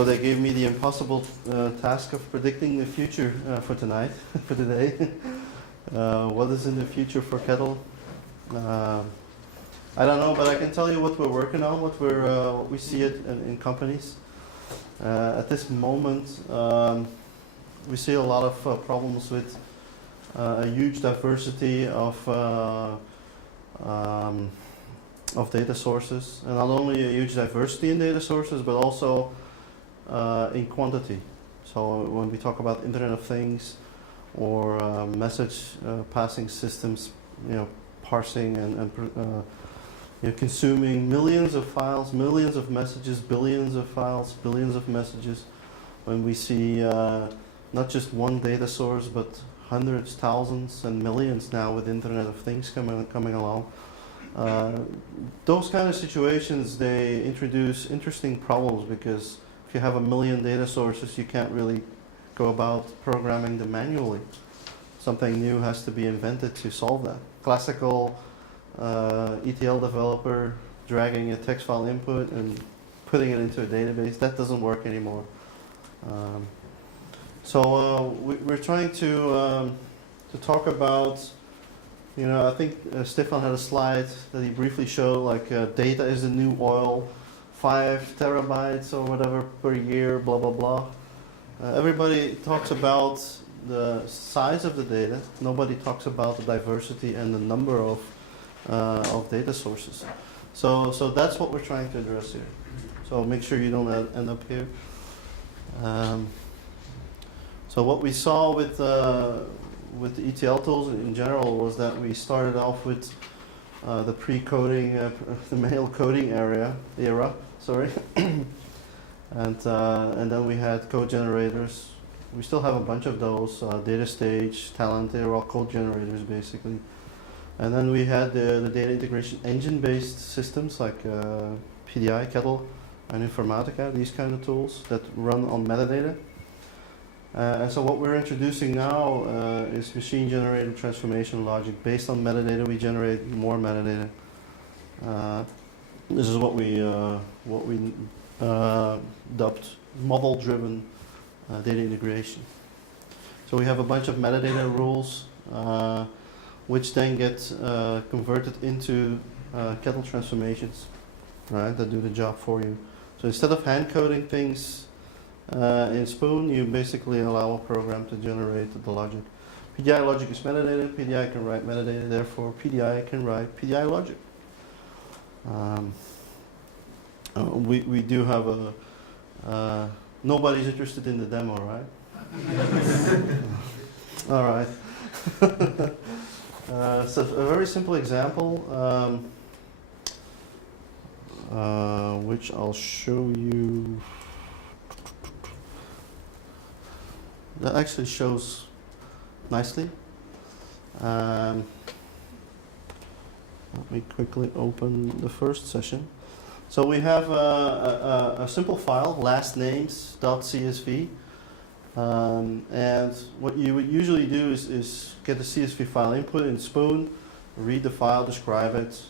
so they gave me the impossible task of predicting the future for tonight, for today. What is in the future for Kettle? I don't know, but I can tell you what we're working on, what we see it in companies. At this moment, we see a lot of problems with a huge diversity of data sources, and not only a huge diversity in data sources, but also in quantity. So when we talk about Internet of Things or message passing systems, parsing and consuming millions of files, millions of messages, billions of files, billions of messages, when we see not just one data source, but hundreds, thousands, and millions now with Internet of Things coming along. Those kind of situations, they introduce interesting problems, because if you have a million data sources, you can't really go about programming them manually. Something new has to be invented to solve that. Classical ETL developer dragging a text file input and putting it into a database, that doesn't work anymore. So we're trying to talk about, I think Stefan had a slide that he briefly showed, like data is the new oil, 5 terabytes or whatever per year, blah, blah, blah. Everybody talks about the size of the data. Nobody talks about the diversity and the number of data sources. So that's what we're trying to address here. So make sure you don't end up here. So what we saw with the ETL tools in general was that we started off with the pre-coding, the manual coding era, and then we had code generators. We still have a bunch of those, data stage, talent, they're all code generators basically. And then we had the data integration engine-based systems like PDI, Kettle, and Informatica, these kind of tools that run on metadata. And so what we're introducing now is machine-generated transformation logic. Based on metadata, we generate more metadata. This is what we dubbed model-driven data integration. So we have a bunch of metadata rules, which then get converted into Kettle transformations, right? That do the job for you. So instead of hand coding things in Spoon, you basically allow a program to generate the logic. PDI logic is metadata. PDI can write metadata. Therefore, PDI can write PDI logic. We do have a. Nobody's interested in the demo, right? All right. So a very simple example, which I'll show you. That actually shows nicely. Let me quickly open the first session. So we have a simple file, lastnames.csv. And what you would usually do is get the CSV file input in Spoon, read the file, describe it.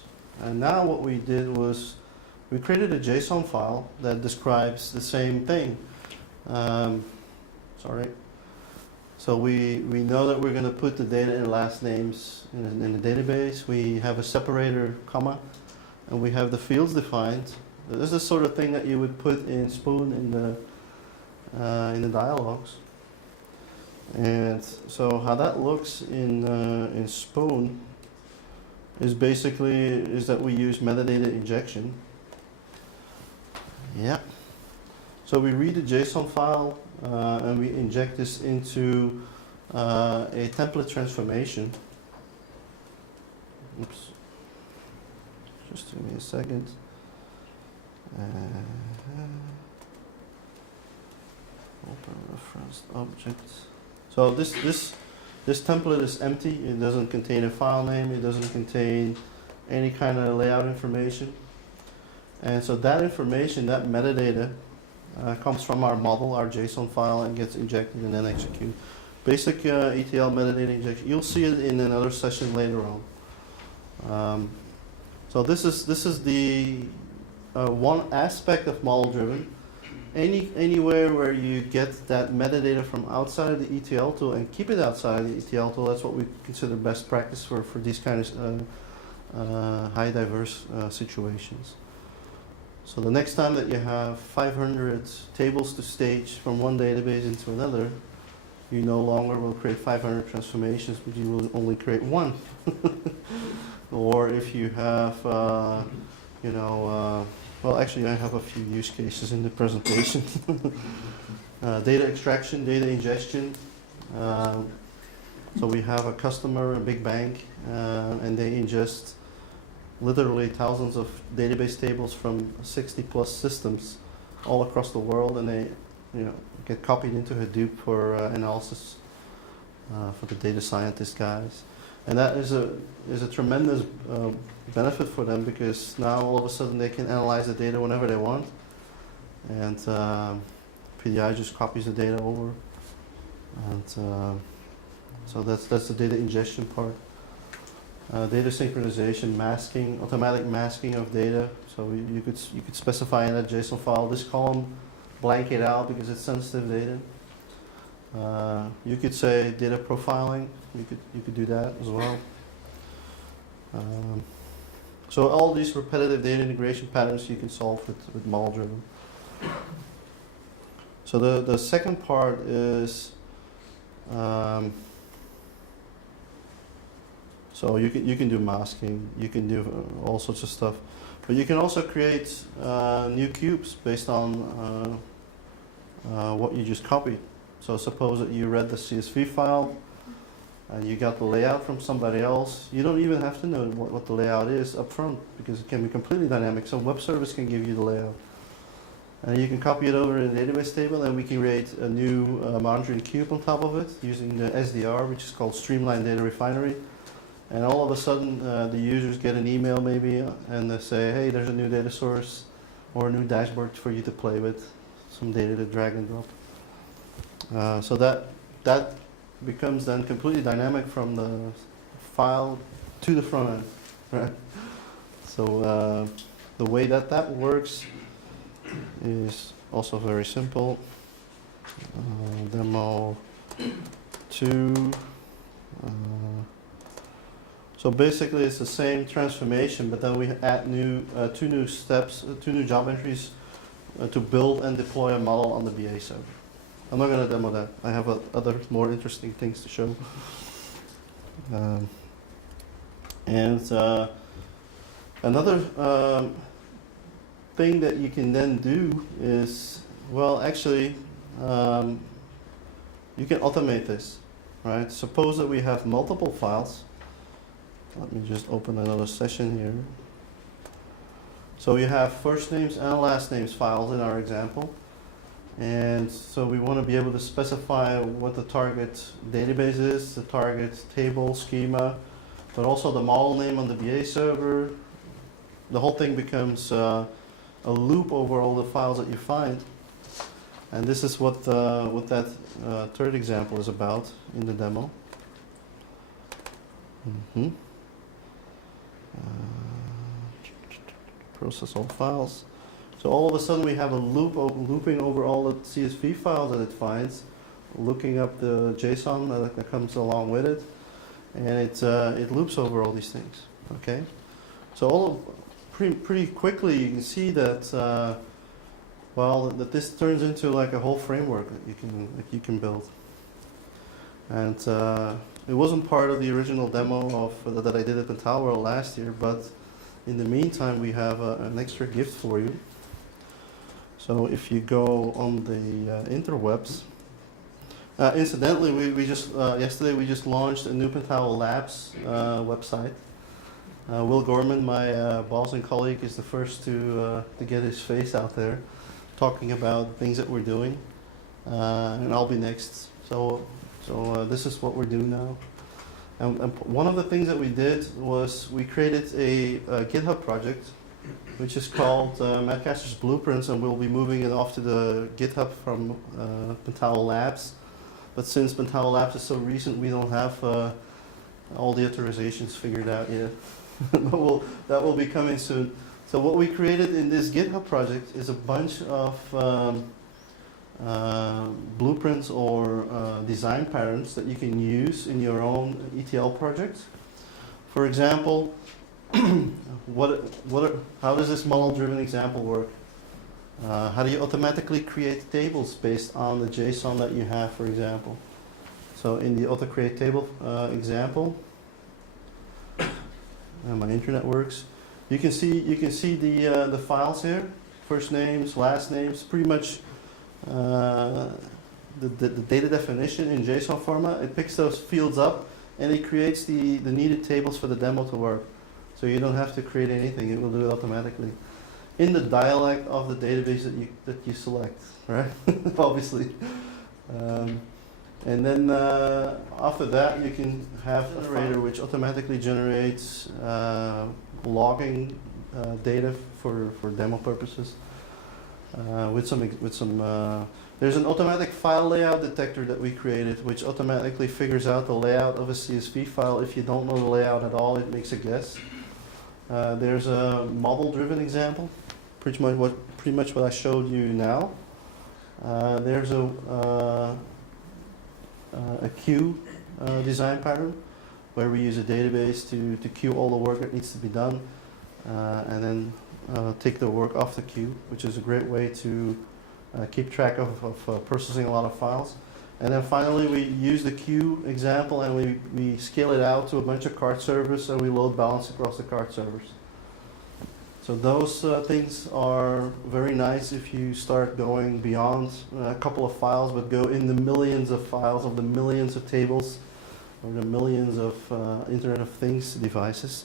And now what we did was we created a JSON file that describes the same thing. So we know that we're going to put the data in last names in the database. We have a separator, comma, and we have the fields defined. This is the sort of thing that you would put in Spoon in the dialogues. And so how that looks in Spoon is basically that we use metadata injection. Yeah. So we read the JSON file and we inject this into a template transformation. Oops. Just give me a second. Open reference object. So this template is empty. It doesn't contain a file name. It doesn't contain any kind of layout information. And so that information, that metadata, comes from our model, our JSON file, and gets injected and then executed. Basic ETL metadata injection. You'll see it in another session later on. So this is the one aspect of model-driven. anywhere where you get that metadata from outside of the ETL tool and keep it outside of the ETL tool, that's what we consider best practice for these kind of high diverse situations. So the next time that you have 500 tables to stage from one database into another, you no longer will create 500 transformations, but you will only create one. Or if you have, well, actually, I have a few use cases in the presentation. Data extraction, data ingestion. So we have a customer, a big bank, and they ingest literally thousands of database tables from 60 plus systems all across the world, and they get copied into Hadoop for analysis for the data scientist guys. And that is a tremendous benefit for them, because now all of a sudden they can analyze the data whenever they want, and PDI just copies the data over, and so that's the data ingestion part. Data synchronization, masking, automatic masking of data. So you could specify in that JSON file this column, blank it out because it's sensitive data. You could say data profiling. You could do that as well. So all these repetitive data integration patterns you can solve with model driven. So the second part is so you can do masking, you can do all sorts of stuff, but you can also create new cubes based on what you just copied. So suppose that you read the CSV file and you got the layout from somebody else. You don't even have to know what the layout is up front, because it can be completely dynamic. Some web service can give you the layout. And you can copy it over in a database table, and we can create a new monitoring cube on top of it using the SDR, which is called Streamline Data Refinery. And all of a sudden, the users get an email maybe, and they say, hey, there's a new data source or a new dashboard for you to play with, some data to drag and drop. So that becomes then completely dynamic from the file to the front end, right? So the way that works is also very simple. Demo 2. So basically it's the same transformation, but then we add two new steps, two new job entries to build and deploy a model on the BA server. I'm not going to demo that. I have other more interesting things to show. Another thing that you can then do is, well, actually, you can automate this, right? Suppose that we have multiple files. Let me just open another session here. So we have first names and last names files in our example. And so we want to be able to specify what the target database is, the target table schema, but also the model name on the BA server. The whole thing becomes a loop over all the files that you find. And this is what that third example is about in the demo. Process all files. So all of a sudden we have a looping over all the CSV files that it finds, looking up the JSON that comes along with it, and it loops over all these things. Okay, so pretty quickly you can see that that this turns into like a whole framework that you can build. And it wasn't part of the original demo that I did at the Tower last year, but in the meantime we have an extra gift for you. So if you go on the interwebs, incidentally, we just yesterday we just launched a new Pentawel Labs website. Will Gorman, my boss and colleague, is the first to get his face out there, talking about things that we're doing, and I'll be next. So this is what we're doing now. And one of the things that we did was we created a GitHub project, which is called Madcaster's Blueprints, and we'll be moving it off to the GitHub from Pentawel Labs. But since Pentawel Labs is so recent, we don't have all the authorizations figured out yet. But that will be coming soon. So what we created in this GitHub project is a bunch of blueprints or design patterns that you can use in your own ETL projects. For example, how does this model-driven example work? How do you automatically create tables based on the JSON that you have, for example? So in the auto-create table example, my internet works. You can see the files here, first names, last names, pretty much the data definition in JSON format. It picks those fields up and it creates the needed tables for the demo to work. So you don't have to create anything; it will do it automatically in the dialect of the database that you select, right? Obviously. And then after that, you can have a generator which automatically generates logging data for demo purposes. There's an automatic file layout detector that we created, which automatically figures out the layout of a CSV file. If you don't know the layout at all, it makes a guess. There's a model-driven example, pretty much what I showed you now. There's a queue design pattern where we use a database to queue all the work that needs to be done, and then take the work off the queue, which is a great way to keep track of processing a lot of files. And then finally, we use the queue example and we scale it out to a bunch of cart servers and we load balance across the cart servers. So those things are very nice if you start going beyond a couple of files, but go in the millions of files, of the millions of tables, or the millions of Internet of Things devices.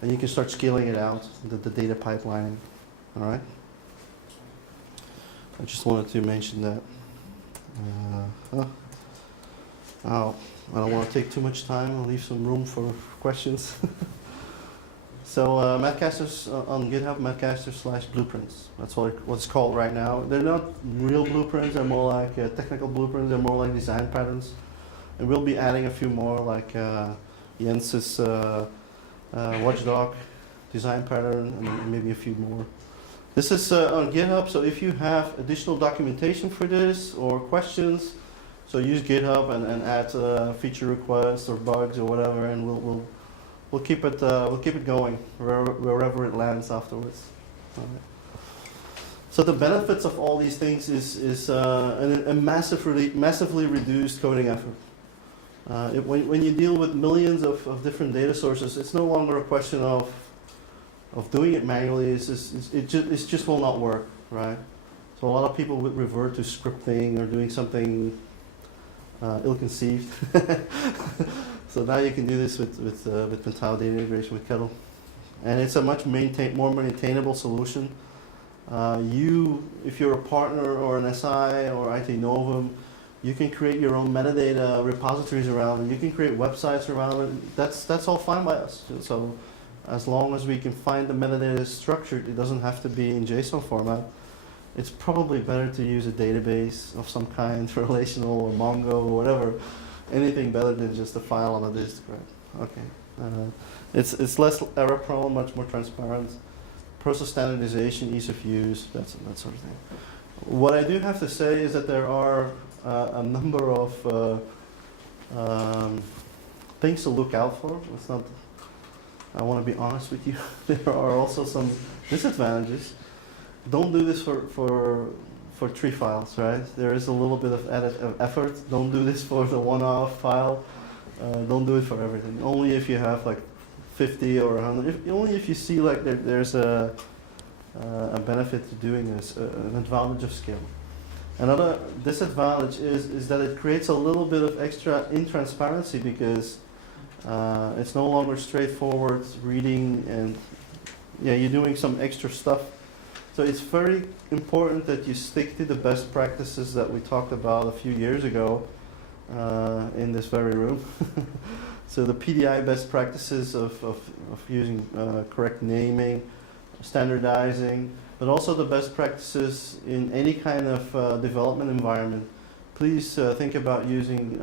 And you can start scaling it out, the data pipeline. All right? I just wanted to mention that. I don't want to take too much time. I'll leave some room for questions. So Madcasters on GitHub, Madcasters/blueprints. That's what it's called right now. They're not real blueprints. They're more like technical blueprints. They're more like design patterns. And we'll be adding a few more, like Jens's watchdog design pattern, and maybe a few more. This is on GitHub, so if you have additional documentation for this or questions, so use GitHub and add feature requests or bugs or whatever, and we'll keep it going wherever it lands afterwards. All right. So the benefits of all these things is a massively reduced coding effort. When you deal with millions of different data sources, it's no longer a question of doing it manually. It just will not work, right? So a lot of people would revert to scripting or doing something ill-conceived. So now you can do this with Data Integration with Kettle, and it's a much more maintainable solution. If you're a partner or an SI or it-novum, you can create your own metadata repositories around it. You can create websites around it. That's all fine by us. So as long as we can find the metadata structured, it doesn't have to be in JSON format. It's probably better to use a database of some kind, relational or Mongo or whatever. Anything better than just a file on a disk, right? Okay. It's less error prone, much more transparent. Process standardization, ease of use, that sort of thing. What I do have to say is that there are a number of things to look out for. I want to be honest with you. There are also some disadvantages. Don't do this for 3 files, right? There is a little bit of added effort. Don't do this for the one-off file. Don't do it for everything. Only if you have like 50 or 100. Only if you see like there's a benefit to doing this, an advantage of scale. Another disadvantage is that it creates a little bit of extra intransparency because it's no longer straightforward reading, and you're doing some extra stuff. So it's very important that you stick to the best practices that we talked about a few years ago in this very room. So the PDI best practices of using correct naming, standardizing, but also the best practices in any kind of development environment. Please think about using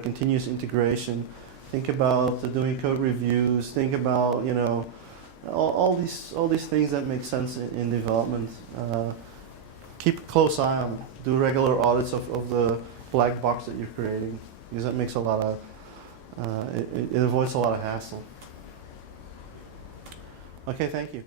continuous integration. Think about doing code reviews. Think about all these things that make sense in development. keep a close eye on it. Do regular audits of the black box that you're creating, because that makes a lot of, it avoids a lot of hassle. Okay, thank you.